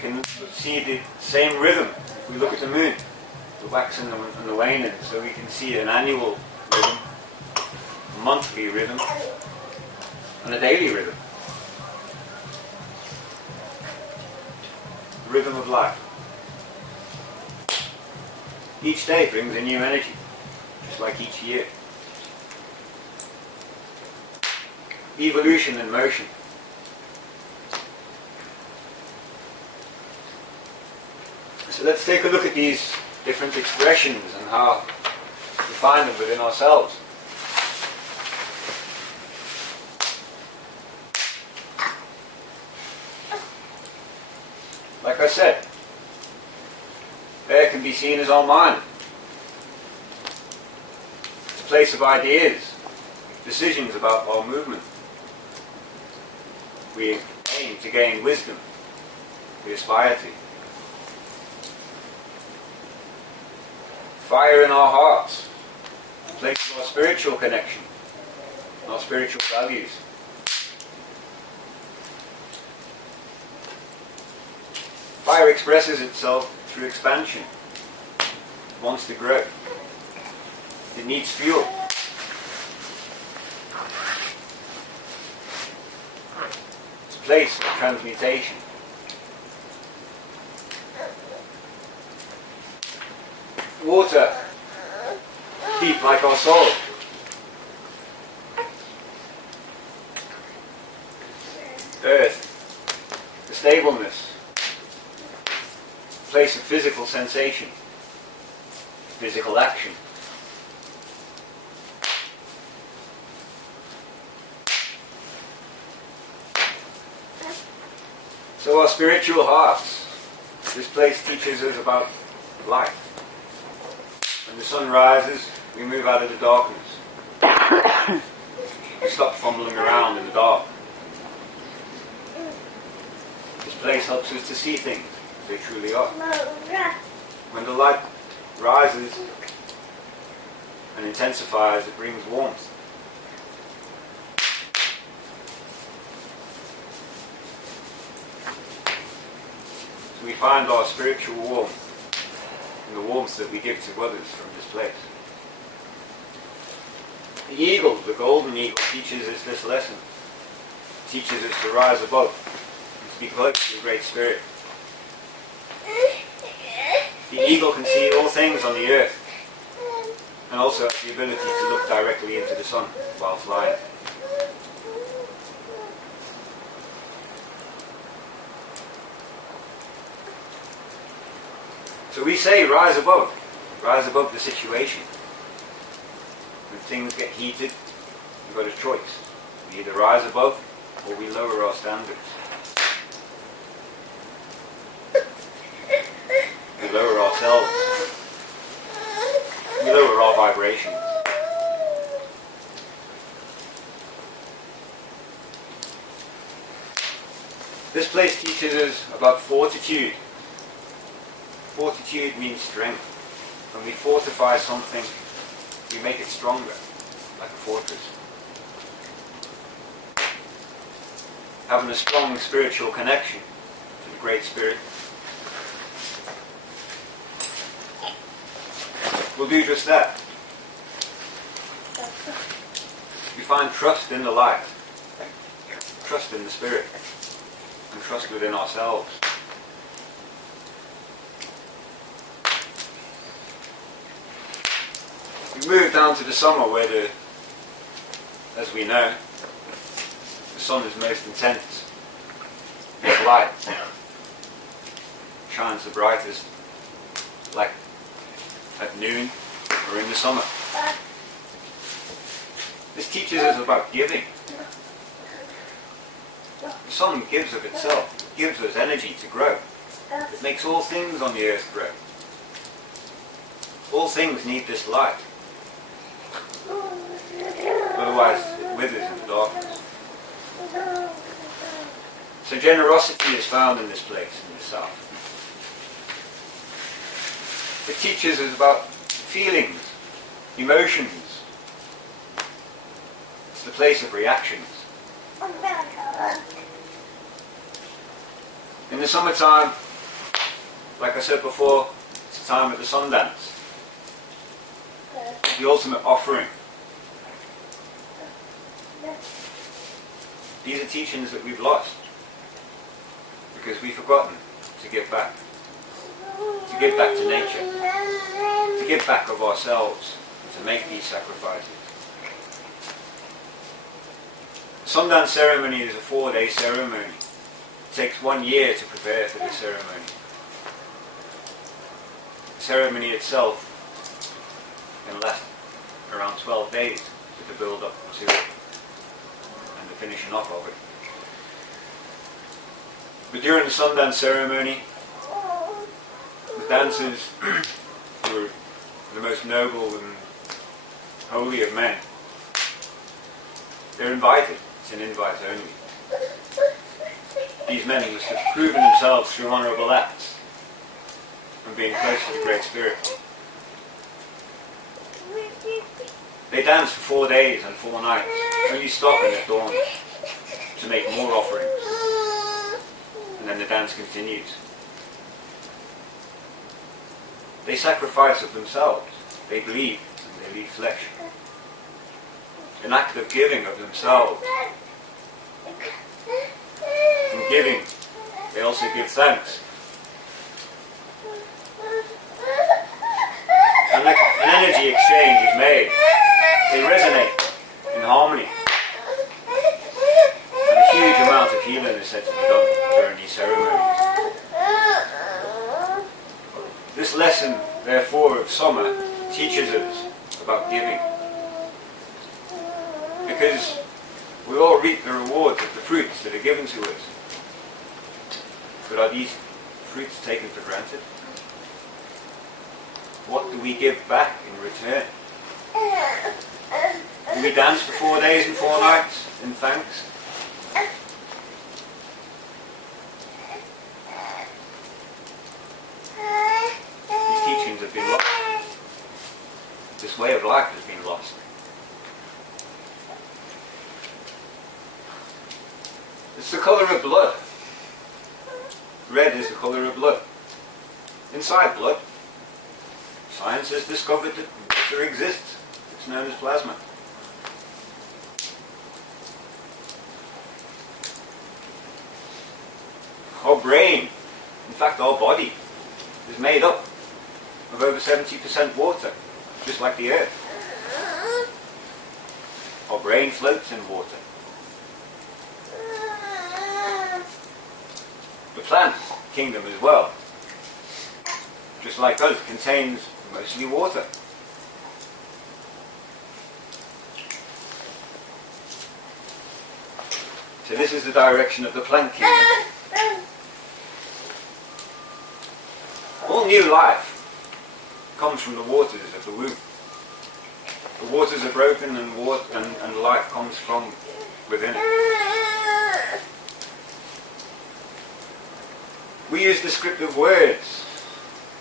can see the same rhythm. We look at the moon, the waxing and the waning, so we can see an annual rhythm, a monthly rhythm, and a daily rhythm. The rhythm of life. Each day brings a new energy, just like each year. Evolution and motion. So let's take a look at these different expressions and how we find them within ourselves. Like I said, there can be seen as our mind. It's a place of ideas, decisions about our movement. We aim to gain wisdom. We aspire to. Fire in our hearts, a place of our spiritual connection, our spiritual values. Fire expresses itself through expansion. It wants to grow. It needs fuel. It's a place of transmutation. Water, deep like our soul. Earth, the stableness, place of physical sensation, physical action. So our spiritual hearts, this place teaches us about life. When the sun rises, we move out of the darkness. We stop fumbling around in the dark. This place helps us to see things as they truly are. When the light rises and intensifies, it brings warmth. So we find our spiritual warmth and the warmth that we give to others from this place. The eagle, the golden eagle, teaches us this lesson. It teaches us to rise above and to be close to the Great Spirit. The eagle can see all things on the earth and also has the ability to look directly into the sun while flying. So we say rise above the situation. When things get heated, we've got a choice. We either rise above or we lower our standards. We lower ourselves. We lower our vibrations. This place teaches us about fortitude. Fortitude means strength. When we fortify something, we make it stronger, like a fortress. Having a strong spiritual connection to the Great Spirit will do just that. We find trust in the light, trust in the Spirit, and trust within ourselves. We move down to the summer where as we know, the sun is most intense. Its light shines the brightest, like at noon or in the summer. This teaches us about giving. The sun gives of itself. It gives us energy to grow. It makes all things on the earth grow. All things need this light. Otherwise it withers in the darkness. So generosity is found in this place, in the south. It teaches us about feelings, emotions. It's the place of reactions. In the summertime, like I said before, it's the time of the sun dance. The ultimate offering. These are teachings that we've lost because we've forgotten to give back. To give back to nature. To give back of ourselves and to make these sacrifices. The Sundance ceremony is a 4-day ceremony. It takes 1 year to prepare for the ceremony. The ceremony itself can last around 12 days with the build up to it and the finishing off of it. But during the Sundance ceremony, the dancers, who were the most noble and holy of men, they're invited. It's an invite only. These men must have proven themselves through honourable acts and being close to the Great Spirit. They dance for 4 days and 4 nights, only stopping at dawn to make more offerings. And then the dance continues. They sacrifice of themselves. They bleed and they leave flesh. An act of giving of themselves. In giving, they also give thanks. And an energy exchange is made. They resonate in harmony. And a huge amount of healing is said to be done during these ceremonies. This lesson, therefore, of summer teaches us about giving. Because we all reap the rewards of the fruits that are given to us. But are these fruits taken for granted? What do we give back in return? Do we dance for 4 days and 4 nights in thanks? These teachings have been lost. This way of life has been lost. It's the colour of blood. Red is the colour of blood. Inside blood, science has discovered that water exists. It's known as plasma. Our brain, in fact our body, is made up of over 70% water, just like the earth. Our brain floats in water. The plant kingdom as well, just like us, contains mostly water. So this is the direction of the plant kingdom. All new life comes from the waters of the womb. The waters are broken and life comes from within it. We use descriptive words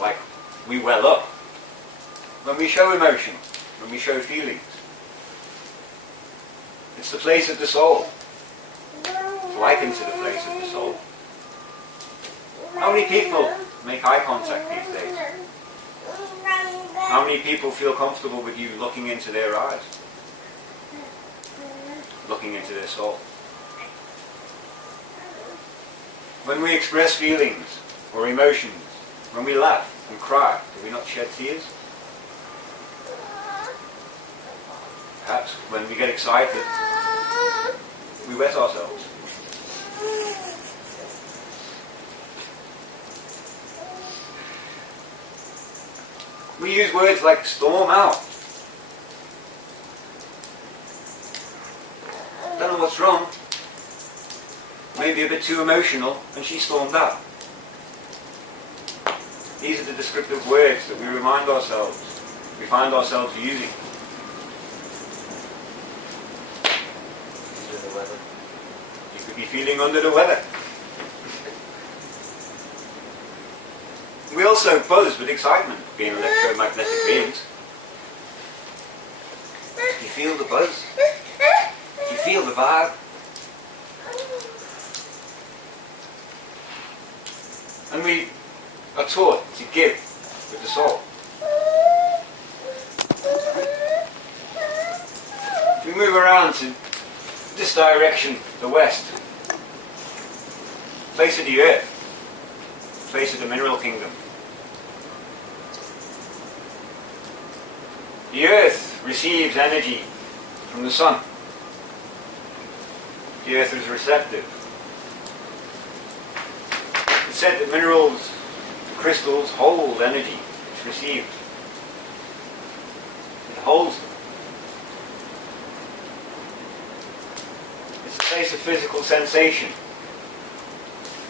like we well up when we show emotion, when we show feelings. It's the place of the soul. It's likened to the place of the soul. How many people make eye contact these days? How many people feel comfortable with you looking into their eyes? Looking into their soul? When we express feelings or emotions, when we laugh and cry, do we not shed tears? Perhaps when we get excited, we wet ourselves. We use words like storm out. Don't know what's wrong. Maybe a bit too emotional, and she stormed out. These are the descriptive words that we remind ourselves, we find ourselves using. Under the weather. You could be feeling under the weather. We also buzz with excitement, being electromagnetic beings. Do you feel the buzz? Do you feel the vibe? And we are taught to give with the soul. If we move around to this direction, the west, place of the earth, place of the mineral kingdom. The earth receives energy from the sun. The earth is receptive. It's said that minerals, crystals, hold energy. It's received. It holds them. It's a place of physical sensation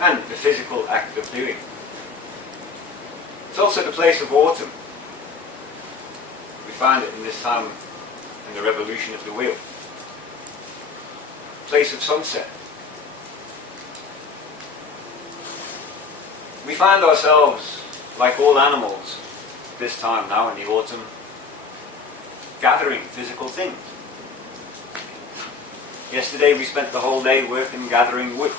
and the physical act of doing. It's also the place of autumn. We find it in this time in the revolution of the wheel. Place of sunset. We find ourselves, like all animals, this time now in the autumn, gathering physical things. Yesterday we spent the whole day working gathering wood.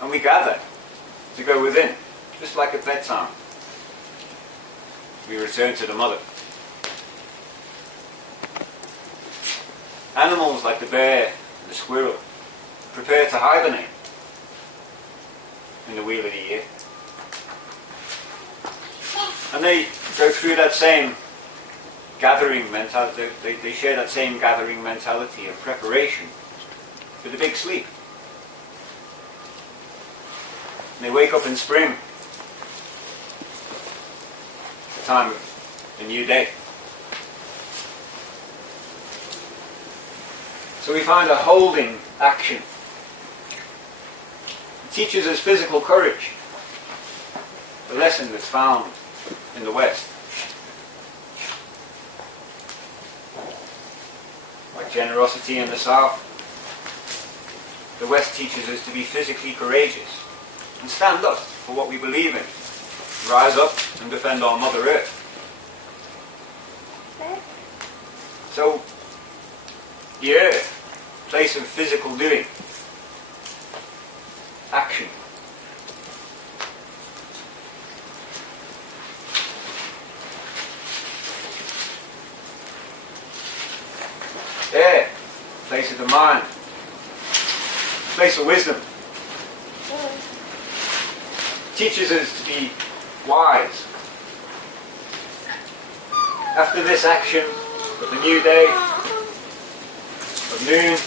And we gather to go within, just like at bedtime. We return to the mother. Animals like the bear and the squirrel prepare to hibernate in the wheel of the year. And they go through that same gathering mentality, they share that same gathering mentality of preparation for the big sleep. And they wake up in spring, the time of the new day. So we find a holding action. It teaches us physical courage, a lesson that's found in the West. Like generosity in the South, the West teaches us to be physically courageous and stand up for what we believe in, rise up and defend our Mother Earth. So, the earth, place of physical doing, action. Air, place of the mind, place of wisdom. Teaches us to be wise. After this action of the new day, of noon,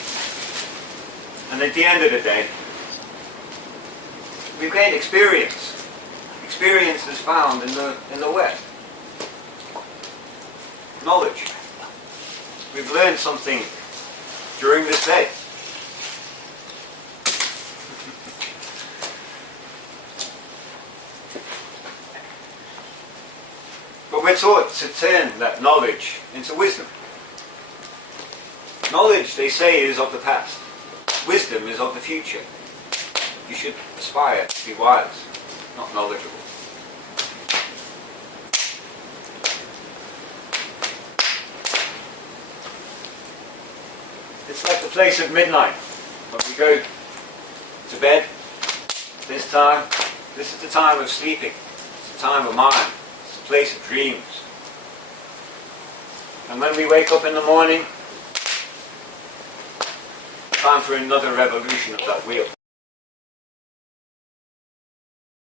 and at the end of the day, we've gained experience. Experience is found in the West. Knowledge. We've learned something during this day. But we're taught to turn that knowledge into wisdom. Knowledge, they say, is of the past. Wisdom is of the future. You should aspire to be wise, not knowledgeable. It's like the place of midnight. When we go to bed, this is the time of sleeping. It's the time of mind. It's the place of dreams. And when we wake up in the morning, time for another revolution of that wheel.